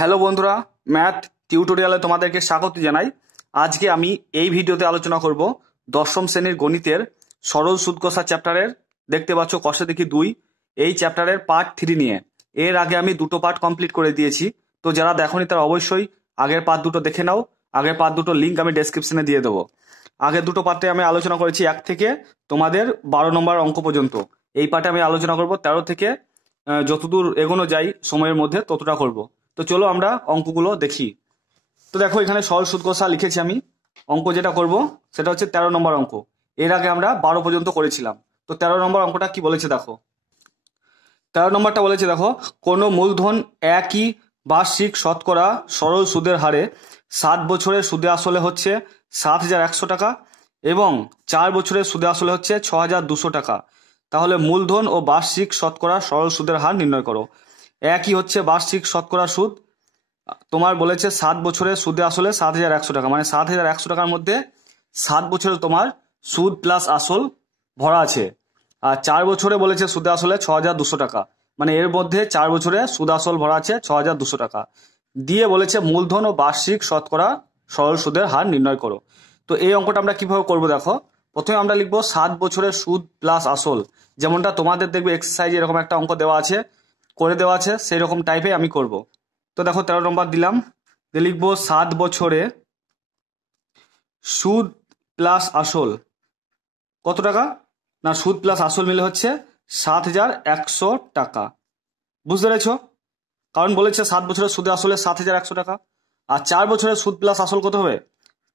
Hello বন্ধুরা, math টিউটোরিয়ালে তোমাদেরকে স্বাগত জানাই। আজকে আমি এই ভিডিওতে আলোচনা করব দশম শ্রেণীর গণিতের সরল সুদ কষা চ্যাপ্টারের, দেখতে পাচ্ছ কষে দেখি 2, এই চ্যাপ্টারের পার্ট 3 নিয়ে। এর আগে আমি দুটো পার্ট কমপ্লিট করে দিয়েছি, তো যারা দেখোনি তারা অবশ্যই আগের পার্ট দুটো দেখে নাও। আগের পার্ট দুটোর লিঙ্ক আমি ডেসক্রিপশনে দিয়ে দেবো। আগের দুটো পার্টে আমি আলোচনা করেছি 1 থেকে তোমাদের 12 নম্বর অঙ্ক পর্যন্ত। এই পার্টে আমি আলোচনা করব 13 থেকে যতদূর এগোনো যাই সময়ের মধ্যে ততটা করব। তো চলো আমরা অঙ্কগুলো দেখি। তো দেখো এখানে সরল সুদ কষা লিখেছি আমি। অঙ্ক যেটা করব সেটা হচ্ছে 13 নম্বর অঙ্ক। এর আগে আমরা 12 পর্যন্ত করেছিলাম। তো 13 নম্বর অঙ্কটা কি বলেছে দেখো। 13 নম্বরটা বলেছে দেখো, কোনো মূলধন একই বার্ষিক শতকরা সরল সুদের হারে 7 বছরের সুদে আসলে হচ্ছে 7,100 টাকা এবং 4 বছরের সুদে আসলে হচ্ছে 6,200 টাকা। তাহলে মূলধন ও বার্ষিক শতকরা সরল সুদের হার নির্ণয় করো। একই হচ্ছে বার্ষিক শতকরা সুদ, তোমার বলেছে 7 বছরের সুদে আসলে 7,100 টাকা, মানে 7,100 টাকার মধ্যে 7 বছরে তোমার সুদ প্লাস আসল ভরা আছে। আর 4 বছরে বলেছে সুদে আসলে 6,200 টাকা, মানে এর মধ্যে 4 বছরে সুদ আসল ভরা আছে 6,200 টাকা। দিয়ে বলেছে মূলধন ও বার্ষিক শতকরা সরল সুদের হার নির্ণয় করো। তো এই অঙ্কটা আমরা কিভাবে করবো দেখো। প্রথমে আমরা লিখবো 7 বছরের সুদ প্লাস আসল, যেমনটা তোমাদের দেখবে এক্সারসাইজ এরকম একটা অঙ্ক দেওয়া আছে, করে দেওয়া আছে, সেই রকম টাইপে আমি করব। তো দেখো 13 নম্বর দিলাম, দিয়ে লিখবো 7 বছরে সুদ প্লাস আসল কত টাকা, না সুদ প্লাস আসল মিলে হচ্ছে 7,100 টাকা। বুঝতে পেরেছ? কারণ বলেছে 7 বছরের সুদে আসলে 7,100 টাকা। আর 4 বছরের সুদ প্লাস আসল কত হবে,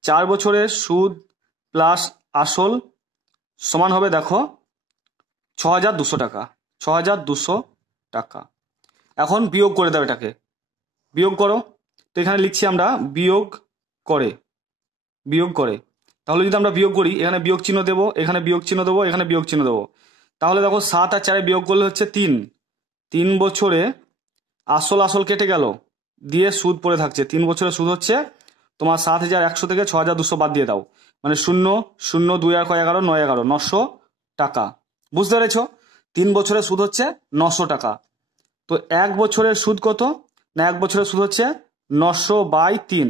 4 বছরের সুদ প্লাস আসল সমান হবে দেখো 6,200 টাকা। 6,200 টাকা। এখন বিয়োগ করে দাও, এটাকে বিয়োগ করো। তো এখানে লিখছি আমরা বিয়োগ করে, বিয়োগ করে। তাহলে যদি আমরা বিয়োগ করি, এখানে বিয়োগ চিহ্ন দেবো, এখানে বিয়োগ চিহ্ন দেবো, এখানে বিয়োগ চিহ্ন দেবো। তাহলে দেখো 7 আর 4 বিয়োগ করলে হচ্ছে 3। 3 বছরে আসল আসল কেটে গেল, দিয়ে সুদ পড়ে থাকছে। 3 বছরের সুদ হচ্ছে তোমার 7,100 থেকে 6,200 বাদ দিয়ে দাও, মানে 0 0 2 আর 11 9 11 900 টাকা। বুঝতে পেরেছ? 3 বছরের সুদ হচ্ছে 900 টাকা। তো 1 বছরের সুদ কত, না 1 বছরের সুদ হচ্ছে 900/3।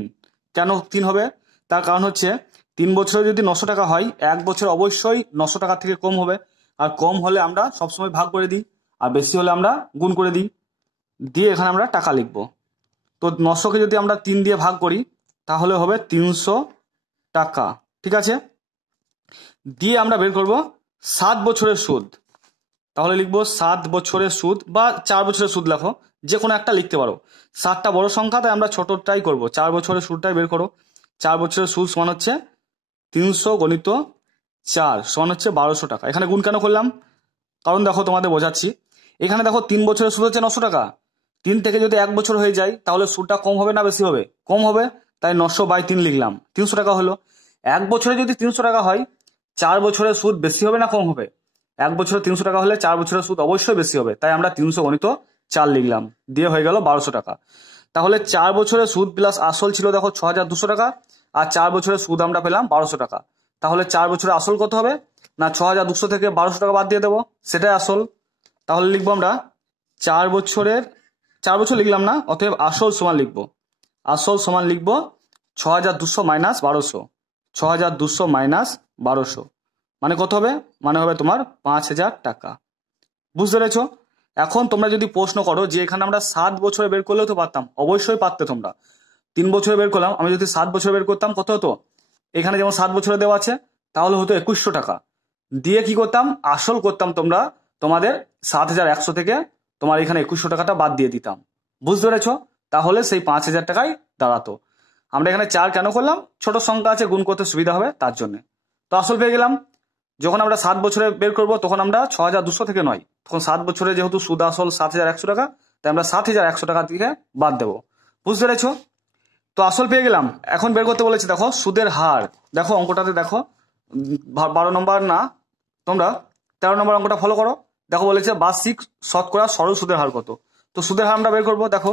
কেন 3 হবে, তার কারণ হচ্ছে 3 বছরে যদি 900 টাকা হয়, 1 বছর অবশ্যই 900 টাকা থেকে কম হবে। আর কম হলে আমরা সবসময় ভাগ করে দিই, আর বেশি হলে আমরা গুণ করে দিই। দিয়ে এখানে আমরা টাকা লিখবো। তো 900কে যদি আমরা 3 দিয়ে ভাগ করি তাহলে হবে 300 টাকা। ঠিক আছে? দিয়ে আমরা বের করব 7 বছরের সুদ। তাহলে লিখবো 7 বছরের সুদ, বা 4 বছরের সুদ লেখো, যে কোনো একটা লিখতে পারো। 7টা বড় সংখ্যা, তাই আমরা ছোটটাই করব। 4 বছরের সুদটাই বের করো। 4 বছরের সুদ সমান হচ্ছে 300 গণিত 4 সমান হচ্ছে 1,200 টাকা। এখানে গুণ কেন করলাম, কারণ দেখো তোমাদের বোঝাচ্ছি। এখানে দেখো 3 বছরের সুদ হচ্ছে 900 টাকা। 3 থেকে যদি 1 বছর হয়ে যায় তাহলে সুদটা কম হবে না বেশি হবে, কম হবে। তাই 900/3 লিখলাম, 300 টাকা হলো। 1 বছরে যদি 300 টাকা হয়, 4 বছরের সুদ বেশি হবে না কম হবে? 1 বছরে 300 টাকা হলে 4 বছরের সুদ অবশ্যই বেশি হবে, তাই আমরা 300 গণিত 4 লিখলাম। দিয়ে হয়ে গেল 1,200 টাকা। তাহলে 4 বছরের সুদ প্লাস আসল ছিল দেখো 6,200 টাকা, আর 4 বছরের সুদ আমরা পেলাম 1,200 টাকা। তাহলে 4 বছরের আসল কত হবে, না 6,200 থেকে 1,200 টাকা বাদ দিয়ে দেবো, সেটাই আসল। তাহলে লিখবো আমরা 4 বছরের, 4 বছর লিখলাম না, অতএব আসল সমান লিখবো, আসল সমান লিখবো 6,200 মাইনাস 1,200। 6,200 মাইনাস 1,200 মানে কত হবে, মানে হবে তোমার 5,000 টাকা। বুঝতে পেরেছ? এখন তোমরা যদি প্রশ্ন করো যে এখানে আমরা 7 বছরে বের করলেও তো পারতাম, অবশ্যই পারতে তোমরা। 3 বছরে বের করলাম, আমি যদি 7 বছরে বের করতাম কত হতো, এখানে যেমন 7 বছরে দেওয়া আছে তাহলে হতো 2,100 টাকা। দিয়ে কি করতাম, আসল করতাম তোমরা তোমাদের 7,100 থেকে তোমার এখানে 2,100 টাকাটা বাদ দিয়ে দিতাম। বুঝতে পেরেছ? তাহলে সেই 5,000 টাকাই দাঁড়াতো। আমরা এখানে 4 কেন করলাম, ছোট সংখ্যা আছে, গুণ করতে সুবিধা হবে তার জন্য। তো আসল পেয়ে গেলাম। যখন আমরা 7 বছরে বের করব তখন আমরা 6,200 থেকে নয়, তখন 7 বছরে যেহেতু সুদ আসল 7,100 টাকা, তাই আমরা 7,100 টাকা থেকে বাদ দেবো। বুঝতে পেরেছ? তো আসল পেয়ে গেলাম। এখন বের করতে বলেছে দেখো সুদের হার। দেখো অঙ্কটাতে দেখো 12 নম্বর না, তোমরা 13 নম্বর অঙ্কটা ফলো করো। দেখো বলেছে বার্ষিক শতকরা সরল সুদের হার কত। তো সুদের হার আমরা বের করবো। দেখো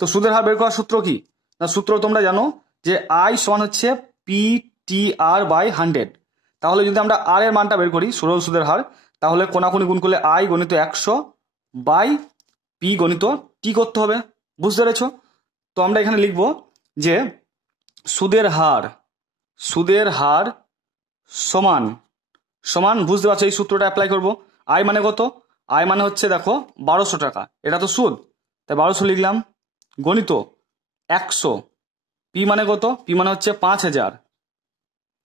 তো সুদের হার বের করার সূত্র কি, না সূত্র তোমরা জানো যে আই সমান হচ্ছে PTR/100। তাহলে যদি আমরা আর এর মানটা বের করি সরল সুদের হার, তাহলে কোনাকুনি গুণ করলে আই গণিত 100 বাই পি গণিত টি করতে হবে। বুঝতে পেরেছ? তো আমরা এখানে লিখব যে সুদের হার সমান সমান, বুঝতে পারছো এই সূত্রটা অ্যাপ্লাই করব। আয় মানে কত? আয় মানে হচ্ছে দেখো 1200 টাকা, এটা তো সুদ, তাই 1200 লিখলাম, গণিত 100, পি মানে কত? পি মানে হচ্ছে 5000,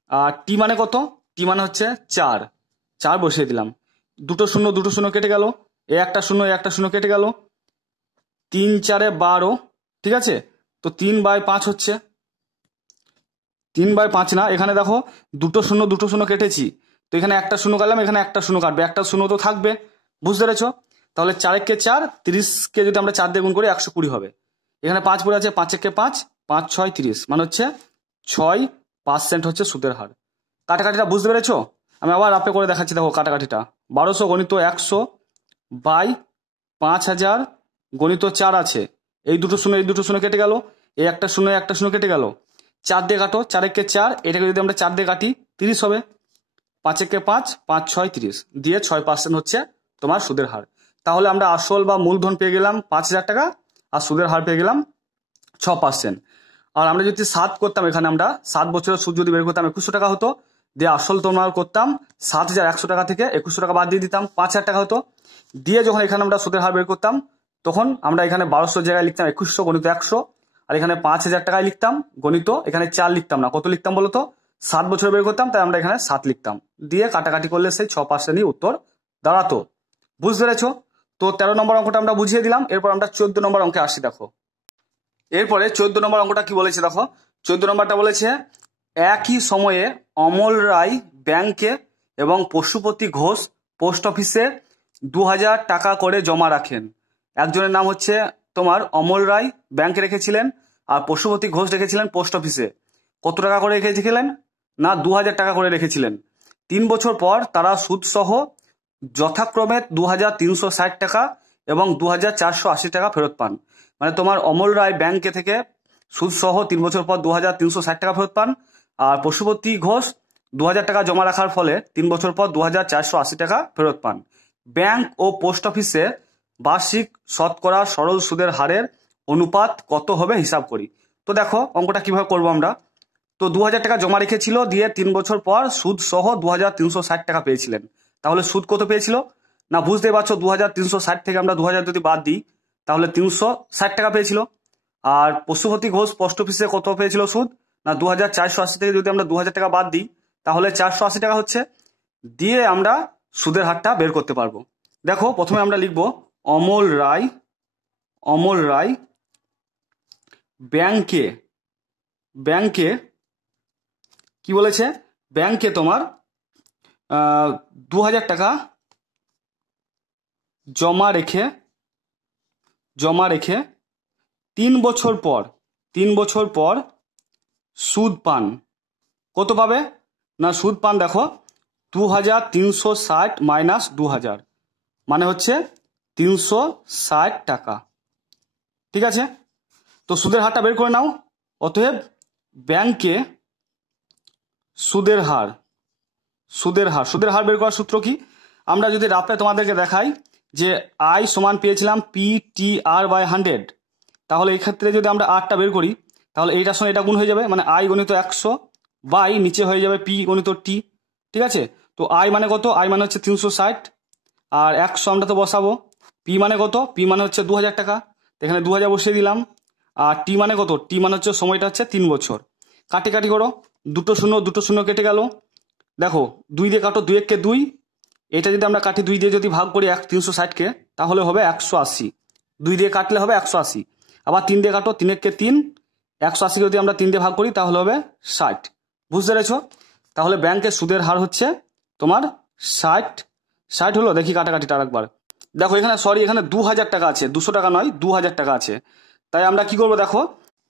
আর টি মানে কত? টি মানে হচ্ছে 4 বসিয়ে দিলাম, দুটো শূন্য কেটে গেল, এ একটা শূন্য কেটে গেল, 3 4 12, ঠিক আছে। তো 3/5 হচ্ছে, 3/5 না, এখানে দেখো দুটো শূন্য কেটেছি, তো এখানে একটা শূন্য কাটলাম, এখানে একটা শূন্য কাটবে, একটা শূন্য তো থাকবে, বুঝতে পেরেছো? তাহলে 4 × 4 30কে যদি আমরা 4 দিয়ে গুণ করি 120 হবে। এখানে 5 পড়ে আছে, 5 × 5 5 6 30, মানে হচ্ছে 6% হচ্ছে সুদের হার। কাটাকাটিটা বুঝতে পেরেছো? আমি আবার আপে করে দেখাচ্ছি, দেখো কাটাকাটিটা, 1200 গণিত 100 বাই 5000 গণিত 4 আছে, এই দুটো শূন্য কেটে গেল, এই একটা শূন্য কেটে গেল, 4 দিয়ে কাটো, 4 × 4, এটাকে যদি আমরা 4 দিয়ে কাটি 30 হবে, 5 × 5 5 6 30 দিয়ে 6% হচ্ছে তোমার সুদের হার। তাহলে আমরা আসল বা মূলধন পেয়ে গেলাম 5000 টাকা, আর সুদের হার পেয়ে গেলাম 6%। আর আমরা যদি 7 করতাম, এখানে আমরা 7 বছরের সুদ যদি বের করতাম 2100 টাকা হতো, দিয়ে আসল তোমার করতাম 7100 টাকা থেকে 2100 টাকা বাদ দিয়ে দিতাম, 5000 টাকা হতো। দিয়ে যখন এখানে আমরা সুদের হার বের করতাম, তখন আমরা এখানে 1200 জায়গায় লিখতাম 2100 গণিত 100, আর এখানে 5000 টাকায় লিখতাম গণিত, এখানে 4 লিখতাম না, কত লিখতাম বলতো? 7 বছর বের করতাম, তাই আমরা এখানে 7 লিখতাম, দিয়ে কাটাকাটি করলে সেই 6%ই উত্তর দাঁড়াতো। বুঝতে পেরেছো? তো 13 নম্বর অঙ্কটা আমরা বুঝিয়ে দিলাম, এরপর আমরা 14 নম্বর অঙ্কে আসি। দেখো এরপরে 14 নম্বর অঙ্কটা কি বলেছে, দেখো 14 নম্বরটা বলেছে একই সময়ে অমল রায় ব্যাংকে এবং পশুপতি ঘোষ পোস্ট অফিসে 2000 টাকা করে জমা রাখেন। একজনের নাম হচ্ছে তোমার অমল রায়, ব্যাংকে রেখেছিলেন, আর পশুপতি ঘোষ রেখেছিলেন পোস্ট অফিসে। কত টাকা করে রেখেছিলেন? না 2000 টাকা করে রেখেছিলেন। 3 বছর পর তারা সুদ সহ যথাক্রমে 2360 টাকা এবং 2480 টাকা ফেরত পান। মানে তোমার অমল রায় ব্যাংকে থেকে সুদ সহ 3 বছর পর 2360 টাকা ফেরত পান, আর পশুপতি ঘোষ 2000 টাকা জমা রাখার ফলে 3 বছর পর 2480 টাকা ফেরত পান। ব্যাংক ও পোস্ট অফিসে বার্ষিক শতকরা সরল সুদের হারের অনুপাত কত হবে হিসাব করি। তো দেখো অঙ্কটা কিভাবে করবো আমরা। তো 2000 টাকা জমা রেখেছিল, দিয়ে 3 বছর পর সুদ সহ 2360 টাকা পেয়েছিলেন। তাহলে সুদ কত পেয়েছিল? না বুঝতেই পারছো, 2360 থেকে আমরা 2000 যদি বাদ দিই, তাহলে 360 টাকা পেয়েছিল। আর পশুপতি ঘোষ পোস্ট অফিসে কত পেয়েছিল সুদ? না 2480 থেকে যদি আমরা 2000 টাকা বাদ দিই, তাহলে 480 টাকা হচ্ছে। দিয়ে আমরা সুদের হারটা বের করতে পারবো। দেখো প্রথমে আমরা লিখব অমল রায় ব্যাংকে কি বলেছে? ব্যাংকে তোমার 2000 টাকা জমা রেখে 3 বছর পর সুদ পান। কত পাবে? না সুদ পান দেখো 2360 মাইনাস 2000, মানে হচ্ছে 360 টাকা। ঠিক আছে, তো সুদের হারটা বের করে নাও। অতএব ব্যাংকে সুদের হার বের করার সূত্র কি? আমরা যদি রাফে তোমাদেরকে দেখাই যে আই সমান পেয়েছিলাম PTR/100, তাহলে এই ক্ষেত্রে যদি আমরা আরটা বের করি, তাহলে এইটার সঙ্গে এটা গুণ হয়ে যাবে, মানে আই গণিত 100 বাই নিচে হয়ে যাবে পি গণিত টি। ঠিক আছে, তো আই মানে কত? আই মানে হচ্ছে 360, আর 100 আমরা তো বসাবো। পি মানে কত? পি মানে হচ্ছে 2000 টাকা, এখানে 2000 বসিয়ে দিলাম। আর টি মানে কত? টি মানে হচ্ছে সময়টা হচ্ছে 3 বছর। কাটি করো, দুটো শূন্য কেটে গেল। দেখো 2 দিয়ে কাটো, 2 একে 2, এটা যদি আমরা কাটি 2 দিয়ে যদি ভাগ করি 360কে, তাহলে হবে 180। 2 দিয়ে কাটলে হবে 180। আবার 3 দিয়ে কাটো, 3 একে 3, 180কে যদি আমরা 3 দিয়ে ভাগ করি তাহলে হবে 60। বুঝতে পেরেছো? তাহলে ব্যাংকের সুদের হার হচ্ছে তোমার 60 হলো। দেখি কাটাকাটিটা আরেকবার। দেখো এখানে এখানে 2000 টাকা আছে, 200 টাকা নয়, 2000 টাকা আছে। তাই আমরা কি করবো,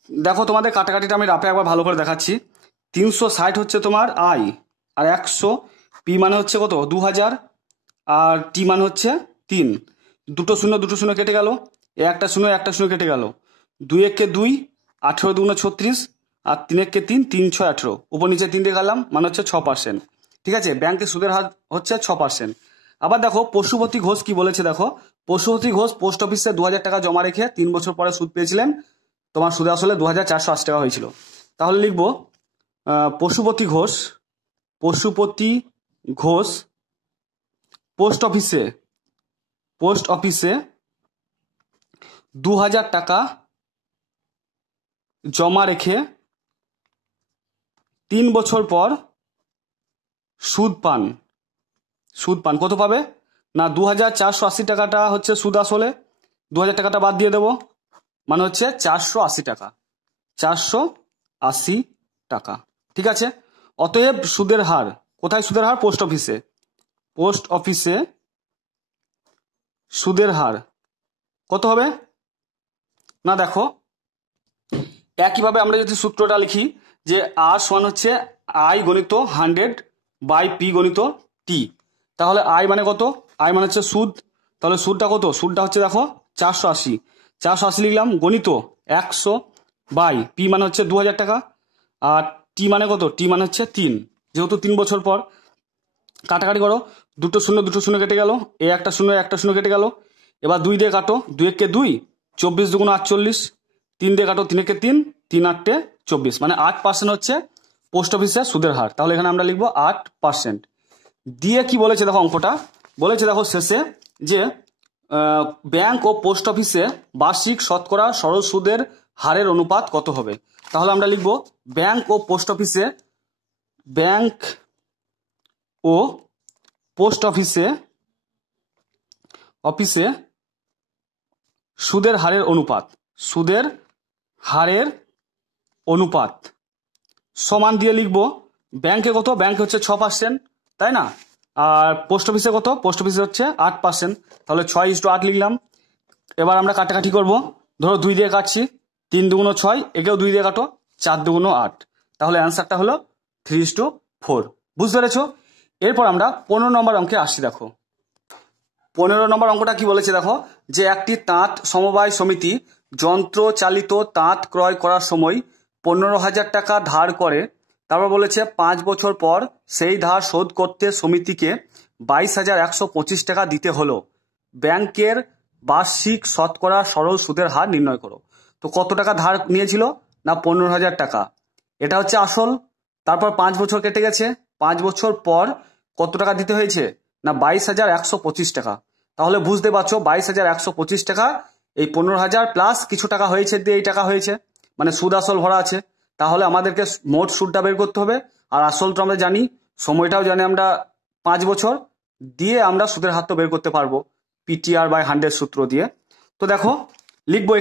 দেখো তোমাদের কাটাকাটিটা আমি রাফে একবার ভালো করে দেখাচ্ছি। 360 হচ্ছে তোমার আই, আর 100 পি মানে হচ্ছে কত? 2000, আর টি মানে হচ্ছে 3। দুটো শূন্য কেটে গেল, একটা শূন্য কেটে গেল। 2 একে 2, 18 2 36, আর 3 একে 3, 3 6 18, উপর নিচে 3 দিয়ে গেলাম, মানে হচ্ছে 6%। ঠিক আছে, ব্যাংকের সুদের হার হচ্ছে 6%। আবার দেখো পশুপতি ঘোষ কি বলেছে, দেখো পশুপতি ঘোষ পোস্ট অফিসে 2000 টাকা জমা রেখে 3 বছর পরে সুদ পেয়েছিলেন তোমার সুদে আসলে 2480 টাকা হয়েছিল। তাহলে লিখবো পশুপতি ঘোষ পোস্ট অফিসে 2000 টাকা জমা রেখে 3 বছর পর সুদ পান। কত পাবে? না 2480 টাকাটা হচ্ছে সুদ আসলে, 2000 টাকাটা বাদ দিয়ে দেবো, মানে হচ্ছে 480 টাকা। 480 টাকা, ঠিক আছে। অতএব সুদের হার, কোথায় সুদের হার? পোস্ট অফিসে সুদের হার কত হবে? না দেখো, একইভাবে আমরা যদি সূত্রটা লিখি যে আর সমান হচ্ছে আই গণিত 100 বাই পি গণিত টি, তাহলে আই মানে কত? আই মানে হচ্ছে সুদ, তাহলে সুদটা কত? সুদটা হচ্ছে দেখো 480 লিখলাম, গণিত 100 বাই পি মানে হচ্ছে 2000 টাকা, আর টি মানে কত? টি মানে হচ্ছে 3, যেহেতু 3 বছর পর। কাটাকাটি করো, 2 শূন্য কেটে গেল, একটা শূন্য কেটে গেল। এবার 2 দিয়ে কাটো, 2 একে 2, 24 দুগুণ 48, 3 দিয়ে কাটো, 3 একে 3, 3 8 24, মানে 8% হচ্ছে পোস্ট অফিসের সুদের হার। তাহলে এখানে আমরা লিখবো 8%। দিয়ে কি বলেছে দেখো, অঙ্কটা বলেছে দেখো শেষে যে ব্যাংক ও পোস্ট অফিসে বার্ষিক শতকরা সরল সুদের হারের অনুপাত কত হবে। তাহলে আমরা লিখবো ব্যাংক ও পোস্ট অফিসে সুদের হারের অনুপাত সমান দিয়ে লিখবো ব্যাংকে কত? ব্যাংকে হচ্ছে 6%, তাই না? আর পোস্ট অফিসে কত? পোস্ট অফিসে হচ্ছে 8%, তাহলে 6:8 লিখলাম। এবার আমরা কাটাকাটি করব, ধরো 2 দিয়ে কাটছি, 3 দুগুণ 6, একেও 2 দিয়ে কাটো, 4 দুগুণ 8, তাহলে অ্যান্সারটা হলো 3:4। বুঝতে পেরেছো? এরপর আমরা 15 নম্বর অঙ্কে আসছি। দেখো 15 নম্বর অঙ্কটা কি বলেছে দেখো, যে একটি তাঁত সমবায় সমিতি যন্ত্র চালিত তাঁত ক্রয় করার সময় 15,000 টাকা ধার করে, তারপর বলেছে 5 বছর পর সেই ধার শোধ করতে সমিতিকে 22,125 টাকা দিতে হলো। ব্যাংকের বার্ষিক শতকরা সরল সুদের হার নির্ণয় করো। তো কত টাকা ধার নিয়েছিল? না 15,000 টাকা, এটা হচ্ছে আসল। তারপর 5 বছর কেটে গেছে, 5 বছর পর কত টাকা দিতে হয়েছে? না 22,125 টাকা। তাহলে বুঝতে পারছো 22,125 টাকা, এই 15,000 প্লাস কিছু টাকা হয়েছে দিয়ে এই টাকা হয়েছে, মানে সুদ আসল ভরা আছে। তাহলে আমাদেরকে মোট সুদটা বের করতে হবে, আর আসল তো আমরা জানি, সময়টাও জানি আমরা 5 বছর, দিয়ে আমরা সুদের হার তো বের করতে পারবো পিটিআর বাই 100 সূত্র দিয়ে। তো দেখো লিখবো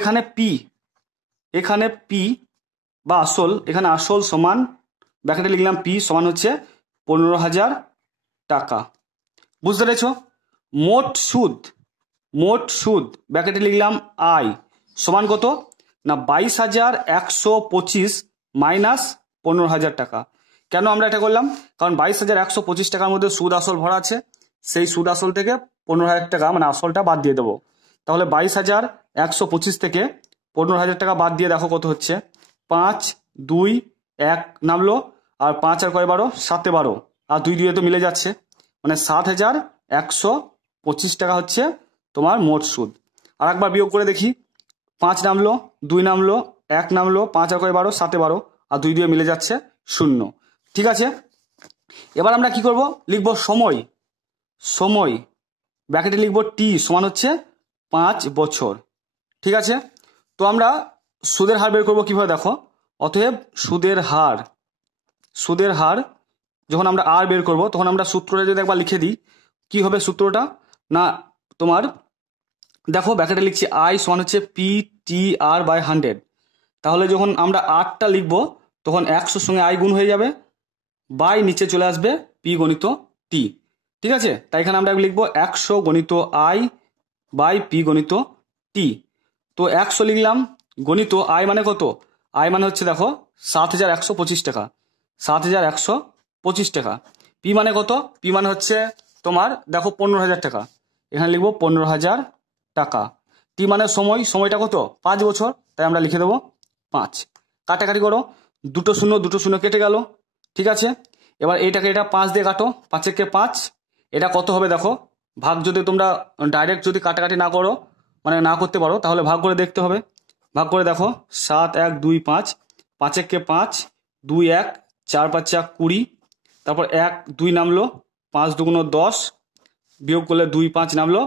এখানে পি বা আসল, এখানে আসল সমান, ব্র্যাকেটে লিখলাম পি সমান হচ্ছে 15,000 টাকা। বুঝতে পেরেছ? মোট সুদ ব্র্যাকেটে লিখলাম আই সমান কত? না 22,125 মাইনাস 15,000 টাকা। কেন আমরা এটা করলাম? কারণ 22,125 টাকার মধ্যে সুদ আসল ভরা আছে, সেই সুদ আসল থেকে 15,000 টাকা মানে আসলটা বাদ দিয়ে দেবো। তাহলে 22,125 থেকে 15,000 টাকা বাদ দিয়ে দেখো কত হচ্ছে, 5 2 1 নামলো, আর 5 আর কয় 12, 7 12, আর 2 দিয়ে তো মিলে যাচ্ছে, মানে 7,125 টাকা হচ্ছে তোমার মোট সুদ। আর একবার বিয়োগ করে দেখি, 5 নামলো, 2 নামলো, 1 নামলো, 5 আর কয় 12, 7 12, আর 2 দিয়ে মিলে যাচ্ছে 0। ঠিক আছে, এবার আমরা কি করব? লিখবো সময় ব্র্যাকেটে লিখবো টি সমান হচ্ছে 5 বছর। ঠিক আছে, তো আমরা সুদের হার বের করবো কিভাবে দেখো। অতএব সুদের হার যখন আমরা আর বের করব, তখন আমরা সূত্রটা যদি একবার লিখে দিই, কি হবে সূত্রটা? না তোমার দেখো ব্র্যাকেটে লিখছি আই সমান হচ্ছে পি টি আর বাই 100। তাহলে যখন আমরা আরটা লিখবো, তখন 100 সঙ্গে আই গুণ হয়ে যাবে, বাই নিচে চলে আসবে পি গণিত টি। ঠিক আছে, তাই এখানে আমরা লিখবো 100 গণিত আই বাই পি গণিত টি। তো 100 লিখলাম, গণিত আই মানে কত? আই মানে হচ্ছে দেখো 7,125 টাকা, 7,125 টাকা। পি মানে কত? পি মানে হচ্ছে তোমার দেখো 15,000 টাকা, এখানে লিখবো 15,000 টাকা। টি মানে সময়টা কত? 5 বছর, তাই আমরা লিখে দেবো 5। কাটাকাটি করো, 2 শূন্য কেটে গেল। ঠিক আছে, এবার এইটাকে এটা 5 দিয়ে কাটো, 5 একে 5, এটা কত হবে দেখো। ভাগ যদি তোমরা ডাইরেক্ট যদি কাটাকাটি না করো, মানে না করতে পারো, তাহলে ভাগ করে দেখতে হবে। ভাগ করে দেখো, 7 1 2 5, 5 1 5, 2 1, 4 5 20, তারপর 1 2 নামলো, 5 2 10, বিয়োগ করলে 2 5 নামলো,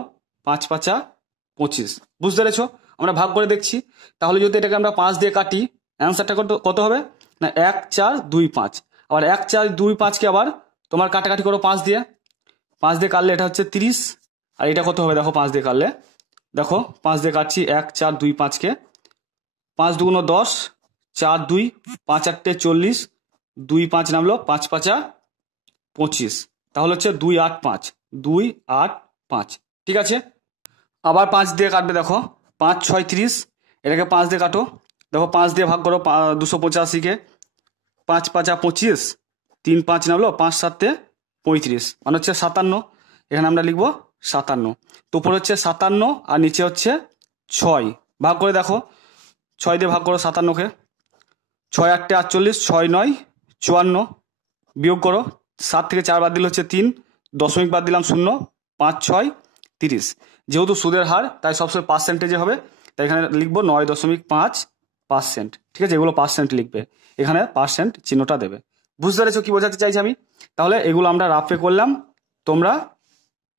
5 5 25। বুঝতে পেরেছো? আমরা ভাগ করে দেখছি। তাহলে যদি এটাকে আমরা 5 দিয়ে কাটি, অ্যান্সারটা কত হবে না 1 4 2 5। আবার 1 4 2 5কে আবার তোমার কাটাকাটি করো 5 দিয়ে, 5 দিয়ে কাটলে এটা হচ্ছে 30। আর এটা কত হবে দেখো 5 দিয়ে কাটলে, দেখো 5 দিয়ে কাটছি 1 4 2 5কে, 5 2 10, 4 2, 5 8 40, 2 5 নামলো, 5 5 25। তাহলে হচ্ছে 2 8 5, 2 8 5। ঠিক আছে, আবার 5 দিয়ে কাটবে, দেখো 5 6 30, এটাকে 5 দিয়ে কাটো, দেখো 5 দিয়ে ভাগ করো 285কে, 5 5 25, 3 5 নামলো, 5 7 35, মানে হচ্ছে 57। এখানে আমরা লিখবো 57। তো উপরে হচ্ছে 57 আর নিচে হচ্ছে 6। ভাগ করে দেখো, 6 দিয়ে ভাগ করো 57কে, 6 8 48, 6 9 54, বিয়োগ করো 7 থেকে 4 বাদ দিলে হচ্ছে 3, দশমিক বাদ দিলাম 0, 5 6 30। যেহেতু সুদের হার তাই সবসময় পার্সেন্টেজে হবে, তাই এখানে লিখবো 9.5%। ঠিক আছে, এগুলো পার্সেন্ট লিখবে, এখানে পার্সেন্ট চিহ্নটা দেবে। বুঝতে পেরেছো কি বোঝাতে চাইছি আমি? তাহলে এগুলো আমরা রাফে করলাম, তোমরা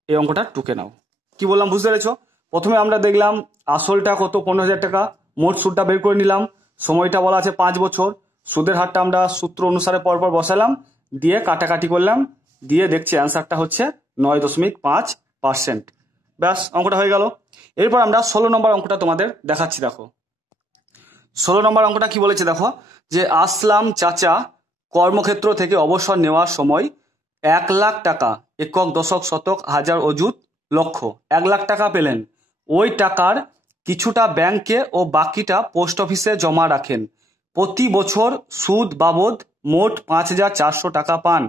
এই অঙ্কটা টুকে নাও। কি বললাম বুঝতে পেরেছো? প্রথমে আমরা দেখলাম আসলটা কত, 15,000 টাকা, মোট সুদটা বের করে নিলাম, সময়টা বলা আছে 5 বছর, সুদের হারটা আমরা সূত্র অনুসারে পরপর বসালাম, দিয়ে কাটাকাটি করলাম, দিয়ে দেখছি অ্যান্সারটা হচ্ছে 9.5%। ব্যাস, অঙ্কটা হয়ে গেল। এরপর আমরা 16 নম্বর অঙ্কটা তোমাদের দেখাচ্ছি। দেখো 16 নম্বর অঙ্কটা কি বলেছে দেখো, যে আসলাম চাচা কর্মক্ষেত্র থেকে অবসর নেওয়ার সময় 1 লাখ টাকা, একক দশক শতক হাজার অযুত লক্ষ 1 লাখ টাকা পেলেন। ওই টাকার কিছুটা ব্যাংকে ও বাকিটা পোস্ট অফিসে জমা রাখেন। প্রতি বছর সুদ বাবদ মোট 5,400 টাকা পান।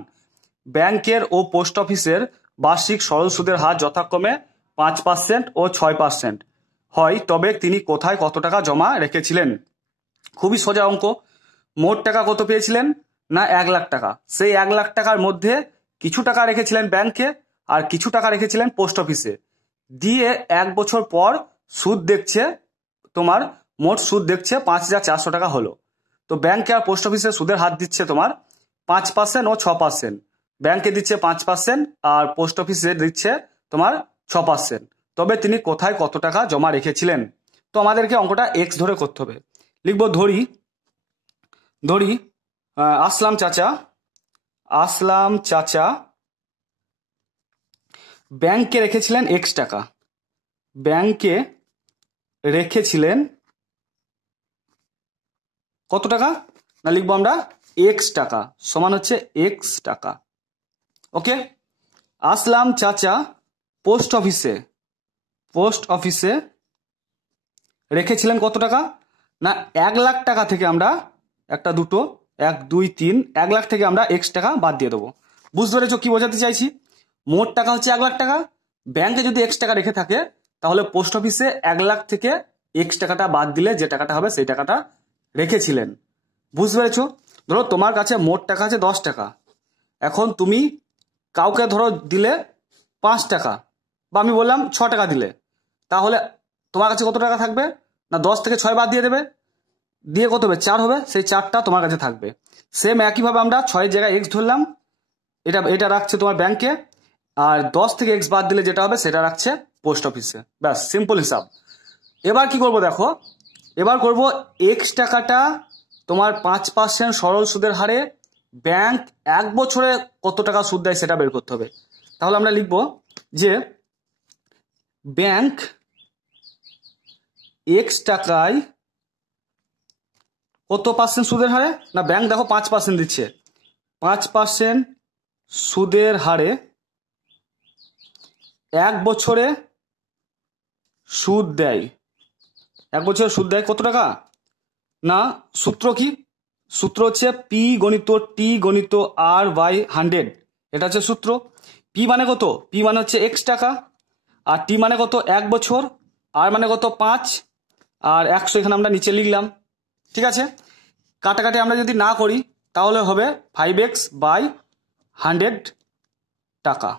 ব্যাংকের ও পোস্ট অফিসের বার্ষিক সরল সুদের হার যথাক্রমে 5% ও 6% হয়, তবে তিনি কোথায় কত টাকা জমা রেখেছিলেন? খুবই সোজা অঙ্ক। মোট টাকা কত পেয়েছিলেন না 1 লাখ টাকা, সেই 1 লাখ টাকার মধ্যে কিছু টাকা রেখেছিলেন ব্যাংকে আর কিছু টাকা রেখেছিলেন পোস্ট অফিসে, দিয়ে 1 বছর পর সুদ দেখছে, তোমার মোট সুদ দেখছে 5,400 টাকা হলো। তো ব্যাংকে আর পোস্ট অফিসে সুদের হার দিচ্ছে তোমার 5% ও 6%। ব্যাংকে দিচ্ছে 5% আর পোস্ট অফিসে দিচ্ছে তোমার 6%। তবে তিনি কোথায় কত টাকা জমা রেখেছিলেন? তো আমাদেরকে অঙ্কটা এক্স ধরে করতে হবে। লিখবো ধরি ধরি আসলাম চাচা ব্যাংকে রেখেছিলেন এক্স টাকা, ব্যাংকে রেখেছিলেন কত টাকা না লিখবো আমরা এক্স টাকা, সমান হচ্ছে এক্স টাকা। ওকে, আসলাম চাচা পোস্ট অফিসে রেখেছিলেন কত টাকা না 1 লাখ টাকা থেকে আমরা 1 2 1 2 3 1 লাখ থেকে আমরা এক্স টাকা বাদ দিয়ে দেবো। বুঝতে পেরেছো কি বোঝাতে চাইছি? মোট টাকা হচ্ছে 1 লাখ টাকা, ব্যাংকে যদি এক্স টাকা রেখে থাকে তাহলে পোস্ট অফিসে 1 লাখ থেকে এক্স টাকাটা বাদ দিলে যে টাকাটা হবে সেই টাকাটা রেখেছিলেন। বুঝতে পেরেছো? ধরো তোমার কাছে মোট টাকা আছে 10 টাকা, এখন তুমি কাউকে ধরো দিলে 5 টাকা, বা আমি বললাম 6 টাকা দিলে, তাহলে তোমার কাছে কত টাকা থাকবে না 10 থেকে 6 বাদ দিয়ে দেবে, দিয়ে কত হবে 4 হবে, সেই 4টা তোমার কাছে থাকবে। সেম একইভাবে আমরা 6 জায়গায় এক্স ধরলাম, এটা রাখছে তোমার ব্যাংকে, আর 10 থেকে এক্স বাদ দিলে যেটা হবে সেটা রাখছে পোস্ট অফিসে। ব্যাস, সিম্পল হিসাব। এবার কি করব দেখো, এবার করব এক্স টাকাটা তোমার 5% সরল সুদের হারে ব্যাংক 1 বছরে কত টাকা সুদ দেয় সেটা বের করতে হবে। তাহলে আমরা লিখব যে ব্যাংক এক্স টাকায় কত পার্সেন্ট সুদের হারে না, ব্যাংক দেখো 5% দিচ্ছে, 5% সুদের হারে 1 বছরে সুদ দেয়। 1 বছরে সুদ দেয় কত টাকা না, সূত্র কি? সূত্র হচ্ছে পি গণিত টি গণিত আর বাই 100। এটা হচ্ছে সূত্র। পি মানে কত? পি মানে হচ্ছে এক্স টাকা, আর টি মানে কত 1 বছর, আর মানে কত 5, আর 100 এখানে আমরা নিচে লিখলাম। ঠিক আছে, কাটাকাটি আমরা যদি না করি তাহলে হবে 5x বাই 100 টাকা।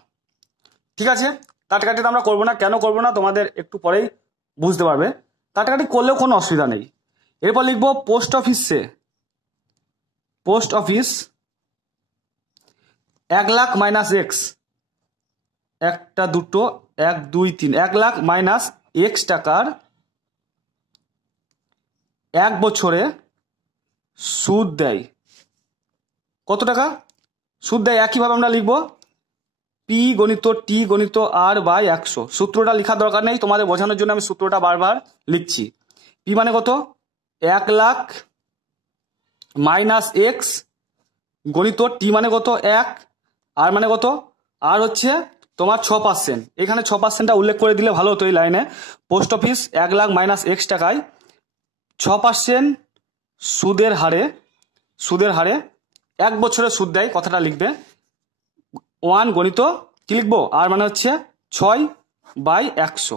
ঠিক আছে, কাটাকাটি তো আমরা করবো না, কেন করবো না তোমাদের একটু পরেই বুঝতে পারবে। কাটাকাটি করলেও কোনো অসুবিধা নেই, এরপর লিখবো পোস্ট অফিসে, post office 1 lakh minus x, একটা দুটো 1 2 3, 1 লাখ মাইনাস এক্স টাকার 1 বছরে সুদ দেয়। কত টাকা সুদ দেয়? একইভাবে আমরা লিখবো পি গণিত টি গণিত আর বাই 100। সূত্রটা লেখার দরকার নেই, তোমাদের বোঝানোর জন্য আমি সূত্রটা বারবার লিখছি। পি মানে কত? 1 লাখ মাইনাস এক্স গণিত টি মানে কত? 1, আর মানে কত? আর হচ্ছে তোমার 6%। এখানে 6%টা উল্লেখ করে দিলে ভালো হতো এই লাইনে। Post office 1 lakh minus x টাকায় 6% সুদের হারে 1 বছরে সুদ দেয়, কথাটা লিখবে। 1 গণিত কি লিখবো? আর মানে হচ্ছে 6/100।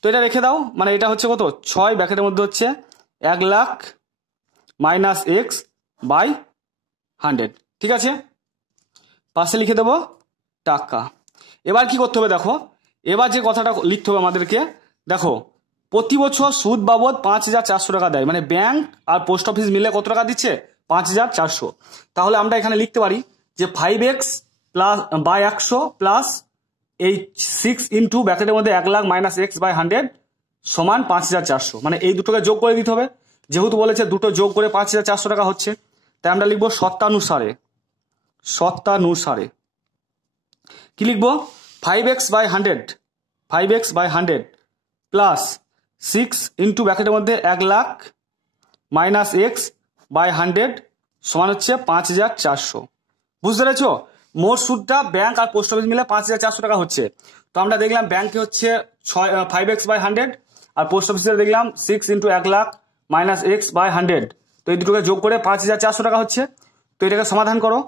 তো এটা রেখে দাও, মানে এটা হচ্ছে কত? 6 ব্র্যাকেটের মধ্যে হচ্ছে 1 লাখ মাইনাস এক্স বাই 100। ঠিক আছে, পাশে লিখে দেবো টাকা। এবার কি করতে হবে দেখো, এবার যে কথাটা লিখতে হবে আমাদেরকে, দেখো প্রতি বছর সুদ বাবদ 5,400 টাকা দেয়, মানে ব্যাংক আর পোস্ট অফিস মিলে কত টাকা দিচ্ছে? 5,400। তাহলে আমরা এখানে লিখতে পারি যে 5x প্লাস বাই 100 প্লাস এই 6 ইন্টু ব্র্যাকেটের মধ্যে 1 লাখ মাইনাস এক্স বাই 100 সমান 5,400। মানে এই দুটোকে যোগ করে দিতে হবে, যেহেতু বলেছে দুটো যোগ করে 5,400 টাকা হচ্ছে, তাই আমরা লিখবো শর্তানুসারে কি লিখবো? 5x বাই 100 প্লাস 6 ইন্টু ব্র্যাকেটের মধ্যে 1 লাখ মাইনাস এক্স বাই 100 সমান হচ্ছে 5,400। বুঝতে পেরেছো? মোট সুদটা ব্যাংক আর পোস্ট অফিস মিলে 5,400 টাকা হচ্ছে। তো আমরা দেখলাম ব্যাংকে হচ্ছে 5x বাই 100, আর পোস্ট অফিসে দেখলাম 6 into 1 lakh minus x by 100। তো এই দুটোকে যোগ করে 5,400 টাকা হচ্ছে। তো এটাকে সমাধান করো।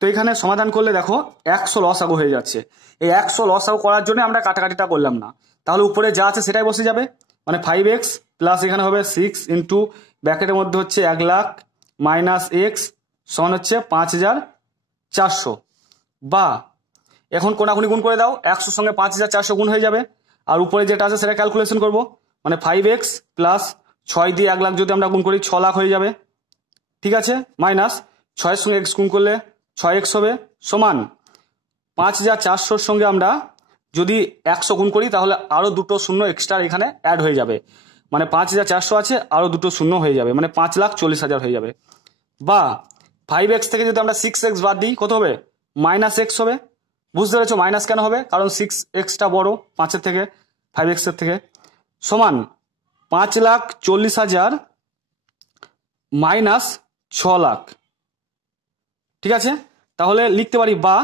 তো এখানে সমাধান করলে দেখো 100 লসাগু হয়ে যাচ্ছে। এই 100 লসাগু করার জন্য আমরা কাটাকাটিটা করলাম না, তাহলে উপরে যা আছে সেটাই বসে যাবে। মানে 5x প্লাস এখানে হবে 6 ইন্টু ব্র্যাকেটের মধ্যে হচ্ছে 1 লাখ মাইনাস এক্স সমান হচ্ছে 5,400। বা এখন কোনাকুনি গুণ করে দাও, 100 সঙ্গে 5,400 গুণ হয়ে যাবে, আর উপরে যেটা আছে সেটা ক্যালকুলেশন করবো। মানে 5x প্লাস 6 দিয়ে 1 লাখ যদি আমরা গুণ করি 6 লাখ হয়ে যাবে। ঠিক আছে, মাইনাস 6 সঙ্গে x গুণ করলে 6x হবে সমান 5,400 সঙ্গে আমরা যদি 100 গুণ করি তাহলে আরো দুটো শূন্য এক্সট্রা এখানে অ্যাড হয়ে যাবে। মানে 5,400 আছে, আরো দুটো শূন্য হয়ে যাবে, মানে 5,40,000 হয়ে যাবে। বা 5x থেকে যদি আমরা 6x বাদ দিই কত হবে? মাইনাস এক্স হবে। বুঝতে পেরেছো মাইনাস কেন হবে? কারণ 6xটা বড় 5-এর থেকে, 5x এর থেকে। সমান 5,40,000 মাইনাস 6 লাখ। ঠিক আছে, তাহলে লিখতে পারি বা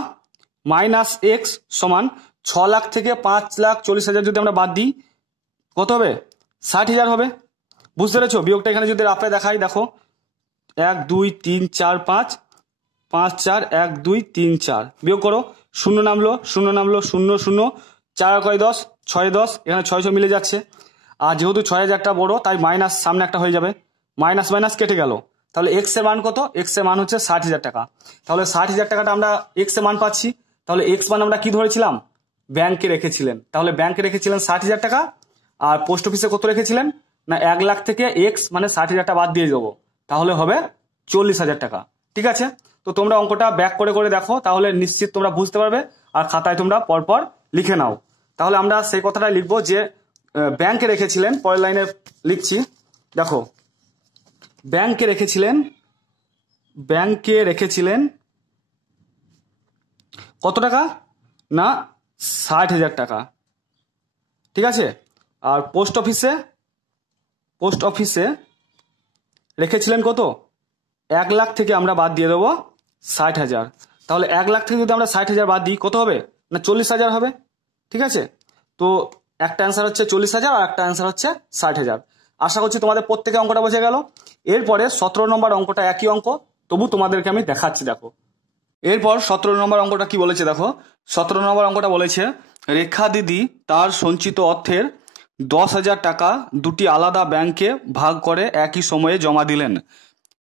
মাইনাস এক্স সমান 6 লাখ থেকে 5,40,000 যদি আমরা বাদ দিই কত হবে? 60,000 হবে। বুঝতে পেরেছো? বিয়োগটা এখানে যদি রাফে দেখাই, দেখো 1 2 3 4 5 5 4 1 2 3 4 বিয়োগ করো, শূন্য নামলো 0 0, 4 কয় 10, 6 10, এখানে 6 মিলে যাচ্ছে। আর যেহেতু 6,000টা বড় তাই মাইনাস সামনে একটা হয়ে যাবে, মাইনাস মাইনাস কেটে গেল। তাহলে এক্স এর মান কত? এক্স এর মান হচ্ছে 60,000 টাকা। তাহলে 60,000 টাকাটা আমরা এক্স এর মান পাচ্ছি। তাহলে এক্স মান আমরা কি ধরেছিলাম? ব্যাংকে রেখেছিলেন। তাহলে ব্যাংকে রেখেছিলেন 60,000 টাকা, আর পোস্ট অফিসে কত রেখেছিলেন? না 1 লাখ থেকে এক্স মানে 60,000টা বাদ দিয়ে দেবো, তাহলে হবে 40,000 টাকা। ঠিক আছে, তো তোমরা অঙ্কটা ব্যাক করে করে দেখো, তাহলে নিশ্চিত তোমরা বুঝতে পারবে, আর খাতায় তোমরা পরপর লিখে নাও। তাহলে আমরা সেই কথাটাই লিখবো যে ব্যাংকে রেখেছিলেন। পরের লাইনে লিখছি, দেখো ব্যাংকে রেখেছিলেন কত টাকা? না 60,000 টাকা। ঠিক আছে, আর পোস্ট অফিসে রেখেছিলেন কত? 1 লাখ থেকে আমরা বাদ দিয়ে দেবো 60,000। তাহলে 1 লাখ থেকে যদি আমরা 60,000 বাদ দিই কত হবে? না 40,000 হবে। ঠিক আছে, তো একটা অ্যান্সার হচ্ছে 40,000 আর একটা অ্যান্সার হচ্ছে 60,000। আশা করছি তোমাদের প্রত্যেকে অঙ্কটা বোঝা গেল। এরপরে 17 নম্বর অঙ্কটা একই অঙ্ক, তবু তোমাদেরকে আমি দেখাচ্ছি। দেখো এরপর 17 নম্বর অঙ্কটা কি বলেছে, দেখো 17 নম্বর অঙ্কটা বলেছে রেখা দিদি তার সঞ্চিত অর্থের 10,000 টাকা দুটি আলাদা ব্যাংকে ভাগ করে একই সময়ে জমা দিলেন।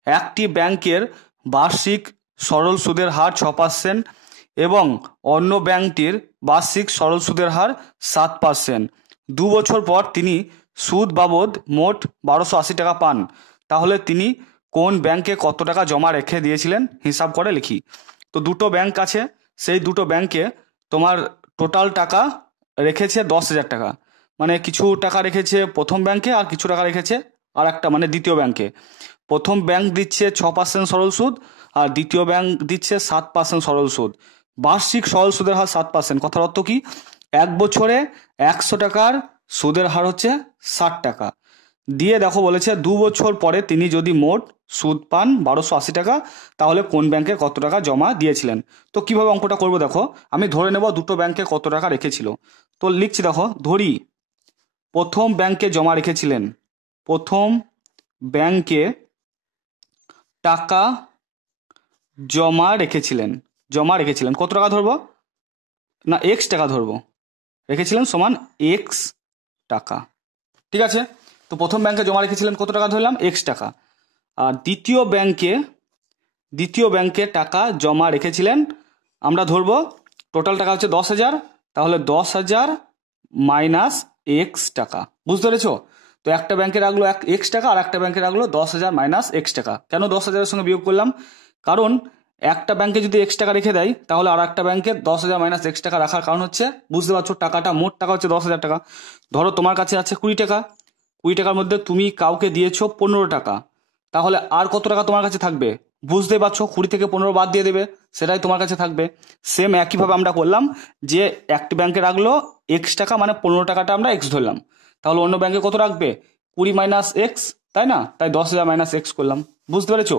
একটি ব্যাংকের বার্ষিক সরল সুদের হার 6% এবং অন্য ব্যাংকটির বার্ষিক সরল সুদের হার 7%। 2 বছর পর তিনি সুদ বাবদ মোট 1,280 টাকা পান। তাহলে তিনি কোন ব্যাংকে কত টাকা জমা রেখে দিয়েছিলেন হিসাব করে লিখি। তো দুটো ব্যাংক আছে, সেই দুটো ব্যাংকে তোমার টোটাল টাকা রেখেছে 10,000 টাকা, মানে কিছু টাকা রেখেছে প্রথম ব্যাংকে আর কিছু টাকা রেখেছে আর একটা মানে দ্বিতীয় ব্যাংকে। প্রথম ব্যাংক দিচ্ছে 6% সরল সুদ আর দ্বিতীয় ব্যাংক দিচ্ছে 7% সরল সুদ। বার্ষিক সরল সুদের হার 7%। কথার অর্থ কি? এক বছরে 100 টাকার সুদের হার হচ্ছে 60 টাকা। দিয়ে দেখো বলেছে 2 বছর পরে তিনি যদি মোট সুদ পান 1280 টাকা, তাহলে কোন ব্যাংকে কত টাকা জমা দিয়েছিলেন। তো কিভাবে অঙ্কটা করবো দেখো, আমি ধরে নেব দুটো ব্যাংকে কত টাকা রেখেছিল। তো লিখছি দেখো, ধরি প্রথম ব্যাংকে জমা রেখেছিলেন, প্রথম ব্যাংকে টাকা জমা রেখেছিলেন কত টাকা ধরবো না এক্স টাকা ধরবো, রেখেছিলেন সমান এক্স টাকা। ঠিক আছে, তো প্রথম ব্যাংকে জমা রেখেছিলেন কত টাকা ধরলাম এক্স টাকা। আর দ্বিতীয় ব্যাংকে টাকা জমা রেখেছিলেন আমরা ধরবো টোটাল টাকা হচ্ছে 10,000, তাহলে 10,000 মাইনাস এক্স টাকা। বুঝতে পেরেছো? তো একটা ব্যাংকে রাখলো এক্স টাকা আর একটা ব্যাংকে রাখলো 10,000 মাইনাস এক্স টাকা। কেন 10,000-এর সঙ্গে বিয়োগ করলাম? কারণ একটা ব্যাংকে যদি এক্স টাকা রেখে দেয় তাহলে আর একটা ব্যাংকে 10,000 মাইনাস এক্স টাকা রাখার কারণ হচ্ছে, বুঝতে পারছো, টাকাটা মোট টাকা হচ্ছে 10,000 টাকা। ধরো তোমার কাছে আছে 20 টাকা, 20 টাকার মধ্যে তুমি কাউকে দিয়েছো 15 টাকা, তাহলে আর কত টাকা তোমার কাছে থাকবে? বুঝতে পারছো, 20 থেকে 15 বাদ দিয়ে দেবে, সেটাই তোমার কাছে থাকবে। সেম একইভাবে আমরা করলাম যে একটি ব্যাংকে রাখলো এক্স টাকা, মানে 15 টাকাটা আমরা এক্স ধরলাম, তাহলে অন্য ব্যাংকে কত রাখবে? 20 মাইনাস এক্স, তাই না? তাই 10,000 মাইনাস এক্স করলাম। বুঝতে পেরেছো?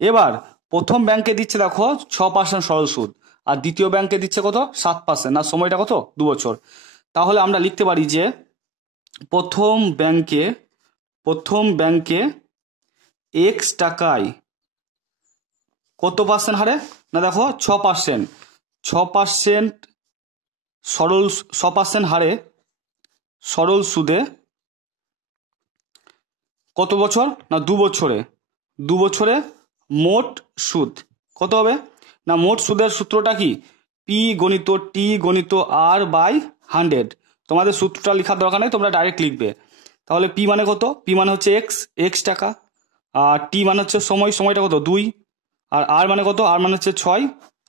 এবার প্রথম ব্যাংকে দিচ্ছে দেখো 6% সরল সুদ আর দ্বিতীয় ব্যাংকে দিচ্ছে কত? 7%। আর সময়টা কত? 2 বছর। তাহলে আমরা লিখতে পারি যে প্রথম ব্যাংকে এক্স টাকায় কত পার্সেন্ট হারে? না দেখো 6%, 6% সরল 6% হারে সরল সুদে কত বছর? না 2 বছরে। 2 বছরে মোট সুদ কত হবে? না মোট সুদের সূত্রটা কি? পি গণিত টি গণিত আর বাই 100। তোমাদের সূত্রটা লেখার দরকার নেই, তোমরা ডাইরেক্ট লিখবে। তাহলে পি মানে কত? পি মানে হচ্ছে এক্স টাকা, আর টি মানে হচ্ছে সময়টা কত? 2, আর আর মানে কত? আর মানে হচ্ছে 6,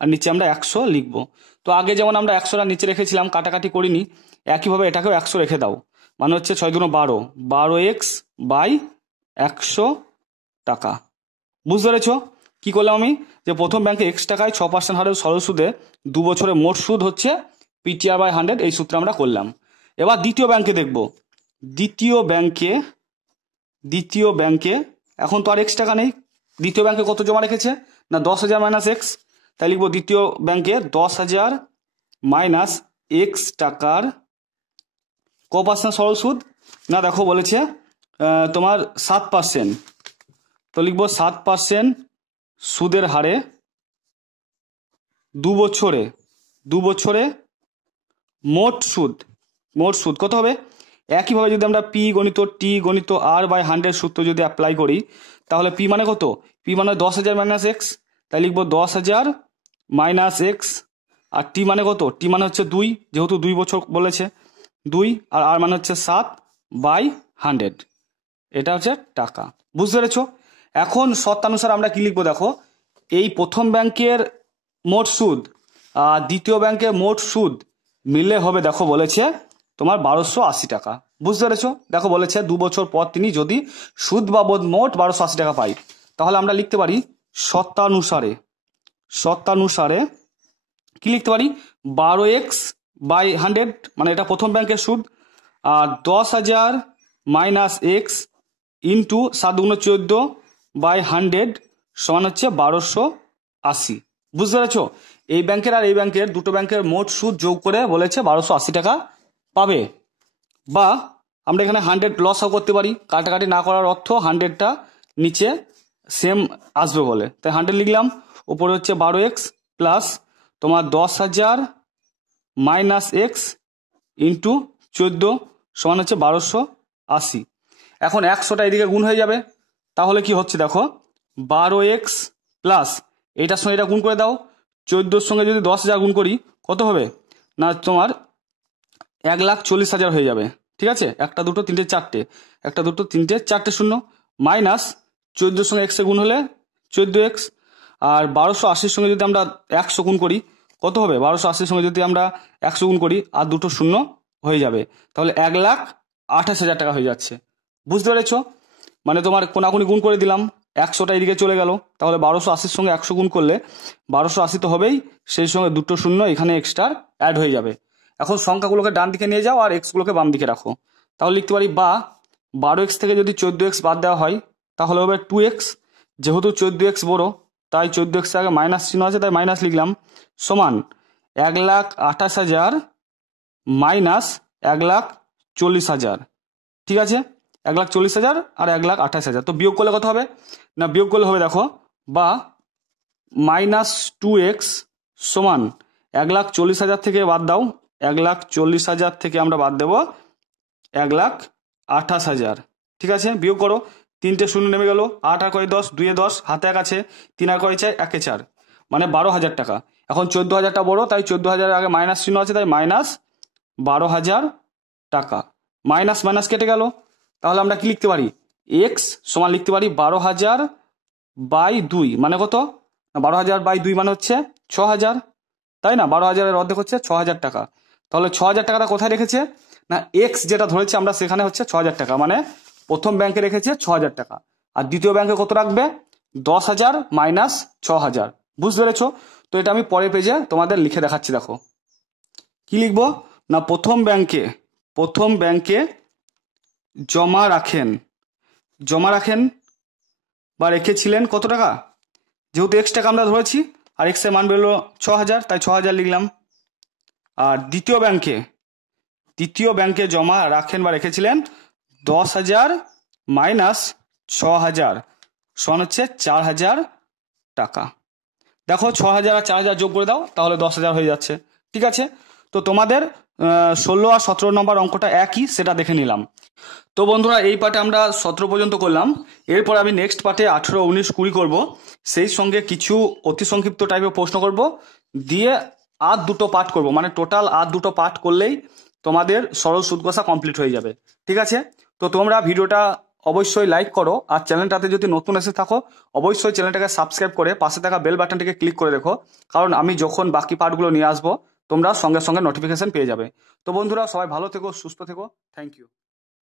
আর নিচে আমরা 100 লিখবো। তো আগে যেমন আমরা 100টা নিচে রেখেছিলাম, কাটাকাটি করিনি, একইভাবে এটাকেও 100 রেখে দাও, মানে হচ্ছে 6 দুগুণ 12, 12x বাই 100 টাকা। বুঝতে পেরেছো কি করলাম আমি? যে প্রথম ব্যাংকে এক্স টাকায় 6% হারে সরল সুদে 2 বছরে মোট সুদ হচ্ছে পিটিআর বাই 100, এই সূত্রে আমরা করলাম। এবার দ্বিতীয় ব্যাংকে দেখব। দ্বিতীয় ব্যাংকে এখন তো আর এক্স টাকা নেই, দ্বিতীয় ব্যাংকে কত জমা রেখেছে? না 10,000 মাইনাস এক্স। তাই লিখবো দ্বিতীয় ব্যাংকে 10,000 মাইনাস এক্স টাকার ক% সরল সুদ? না দেখো বলেছে তোমার 7%, তো লিখবো 7% সুদের হারে 2 বছরে মোট সুদ কত হবে? একইভাবে যদি আমরা পি গণিত টি গণিত আর বাই 100 সূত্র যদি অ্যাপ্লাই করি, তাহলে পি মানে কত? পি মানে 10,000 মাইনাস এক্স, তাই লিখবো 10,000 মাইনাস এক্স। আর টি মানে কত? টি মানে হচ্ছে 2, যেহেতু 2 বছর বলেছে 2, আর আর মানে হচ্ছে 7 বাই 100, এটা হচ্ছে টাকা। বুঝতে পেরেছো? এখন শর্তানুসার আমরা কি লিখবো দেখো, এই প্রথম ব্যাংকের মোট সুদ আর দ্বিতীয় ব্যাংকের মোট সুদ মিলে হবে দেখো বলেছে তোমার 1280 টাকা। বুঝতে পেরেছো? দেখো বলেছে 2 বছর পর তিনি যদি সুদ বাবদ মোট 1280 টাকা পাই, তাহলে আমরা লিখতে পারি শর্তানুসারে কি লিখতে পারি? 12x বাই 100, মানে এটা প্রথম ব্যাংকের সুদ, আর 10,000 মাইনাস এক্স ইন্টু 7 গুণ 14 বাই 100 সমান হচ্ছে 1280। বুঝতে পেরেছো? এই ব্যাংকের আর এই ব্যাংকের, দুটো ব্যাংকের মোট সুদ যোগ করে বলেছে 1280 টাকা পাবে। বা আমরা এখানে 100 লসও করতে পারি, কাটাকাটি না করার অর্থ 100টা নিচে সেম আসবে বলে, তাই 100 লিখলাম। উপরে হচ্ছে 12x প্লাস তোমার 10,000 মাইনাস এক্স ইন্টু 14 সমান হচ্ছে 1280। এখন 100টা এদিকে গুণ হয়ে যাবে, তাহলে কি হচ্ছে দেখো 12x প্লাস এইটার সঙ্গে এটা গুণ করে দাও, 14-র সঙ্গে যদি 10,000 গুণ করি কত হবে? না তোমার 1,40,000 হয়ে যাবে। ঠিক আছে, 1 2 3 4, 1 2 3 4 শূন্য, মাইনাস 14 সঙ্গে এক্সে গুণ হলে 14x, আর 1280 সঙ্গে যদি আমরা 100 গুণ করি কত হবে? 1280 সঙ্গে যদি আমরা 100 গুণ করি আর দুটো শূন্য হয়ে যাবে, তাহলে 1,28,000 টাকা হয়ে যাচ্ছে। বুঝতে পেরেছ? মানে তোমার কোনাকুনি গুণ করে দিলাম, 100টা এদিকে চলে গেল, তাহলে 1280 সঙ্গে 100 গুণ করলে 1280 তো হবেই, সেই সঙ্গে দুটো শূন্য এখানে এক্সট্রা অ্যাড হয়ে যাবে। এখন সংখ্যাগুলোকে ডান দিকে নিয়ে যাও আর এক্সগুলোকে বাম দিকে রাখো, তাহলে লিখতে পারি বা 12x থেকে যদি 14x বাদ দেওয়া হয় তাহলে হবে 2x, যেহেতু 14x বড় তাই 14x আগে মাইনাস চিহ্ন আছে তাই মাইনাস লিখলাম, সমান 1,28,000 মাইনাস 1,40,000। ঠিক আছে, 1,40,000 আর 1,28,000, তো বিয়োগ করলে কত হবে? না বিয়োগ করলে হবে দেখো, বা -2x সমান 1,40,000 থেকে বাদ দাও, 1,40,000 থেকে আমরা বাদ দেবো 1,28,000। ঠিক আছে, বিয়োগ করো, 3টে শূন্য নেমে গেল, 8 আর 10, 2 10, হাতে 1 আছে, 3 আর 4, 1 4, মানে 12,000 টাকা। এখন 14,000টা বড় তাই 14,000 আগে মাইনাস চিহ্ন আছে তাই মাইনাস 12,000 টাকা। মাইনাস মাইনাস কেটে গেল, তাহলে আমরা কি লিখতে পারি? এক্স সমান লিখতে পারি 12,000/2, মানে কত? 12,000/2 মানে হচ্ছে 6,000, তাই না? 12,000-এর অর্ধেক হচ্ছে 6,000 টাকা। তাহলে 6,000 টাকাটা কোথায় রেখেছে? না এক্স যেটা ধরেছে আমরা সেখানে হচ্ছে 6,000 টাকা, মানে প্রথম ব্যাংকে রেখেছে 6,000 টাকা, আর দ্বিতীয় ব্যাংকে কত রাখবে? 10,000 মাইনাস 6,000। বুঝতে পেরেছ? তো এটা আমি পরের পেজে তোমাদের লিখে দেখাচ্ছি। দেখো কি লিখবো, না প্রথম ব্যাংকে জমা রাখেন বা রেখেছিলেন কত টাকা? যেহেতু এক্স টাকা আমরা ধরেছি আর এক্স এর মান বেরোলো 6,000 তাই 6,000 লিখলাম। আর দ্বিতীয় ব্যাংকে জমা রাখেন বা রেখেছিলেন 10,000 মাইনাস 6,000 সমান হচ্ছে 4,000 টাকা। দেখো 6,000 আর 4,000 যোগ করে দাও, তাহলে 10,000 হয়ে যাচ্ছে। ঠিক আছে, তো তোমাদের 16 আর 17 নম্বর অঙ্কটা একই, সেটা দেখে নিলাম। তো বন্ধুরা এই পার্টে আমরা 17 পর্যন্ত করলাম, এরপর আমি নেক্সট পার্টে 18, 19, 20 করব, সেই সঙ্গে কিছু অতি সংক্ষিপ্ত টাইপের প্রশ্ন করব, দিয়ে আর দুটো পার্ট করব, মানে টোটাল আর দুটো পার্ট করলেই তোমাদের সরল সুদ কষা কমপ্লিট হয়ে যাবে। ঠিক আছে, তো তোমরা ভিডিওটা অবশ্যই লাইক করো, আর চ্যানেলটাতে যদি নতুন এসে থাকো অবশ্যই চ্যানেলটাকে সাবস্ক্রাইব করে পাশে থাকা বেল বাটনটিকে ক্লিক করে রেখো, কারণ আমি যখন বাকি পার্টগুলো নিয়ে আসবো তোমরা সঙ্গে সঙ্গে নোটিফিকেশন পেয়ে যাবে। তো বন্ধুরা সবাই ভালো থেকো, সুস্থ থেকো, থ্যাংক ইউ।